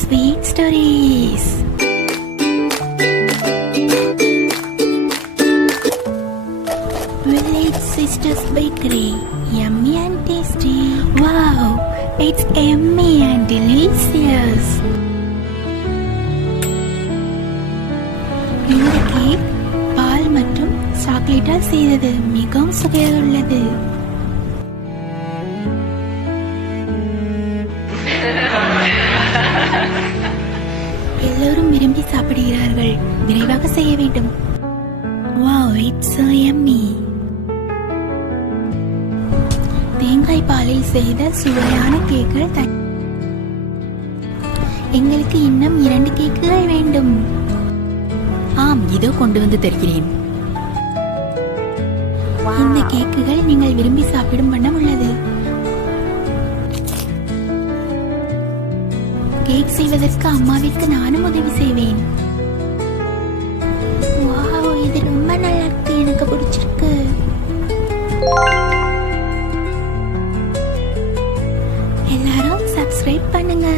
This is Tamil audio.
Sweet stories. Village Sisters Bakery, yummy and tasty. Wow, it's yummy and delicious. இந்த கேக் பால் மற்றும் சாக்லேட்டால் செய்தது, மிகவும் சுவையாக உள்ளது. எல்லோரும் விரும்பி சாப்பிடுகிறார்கள், விரைவாக செய்ய வேண்டும். Wow, it's so yummy. தேங்காய் பாலில் செய்த சுவையான கேக்குகள். எங்களுக்கு இன்னும் 2 கேக்குகள் வேண்டும். ஆம், இதோ கொண்டு வந்து தருகிறேன். இந்த கேக்குகள் நீங்கள் விரும்பி சாப்பிடும் வண்ணம் உள்ளது. கேக் செய்வதற்கு அம்மாவிற்கு நானும் உதவி செய்வேன். வாவ், இது ரொம்ப நல்லா இருக்கு, எனக்கு பிடிச்சிருக்கு. எல்லாரும் சப்ஸ்கிரைப் பண்ணுங்க.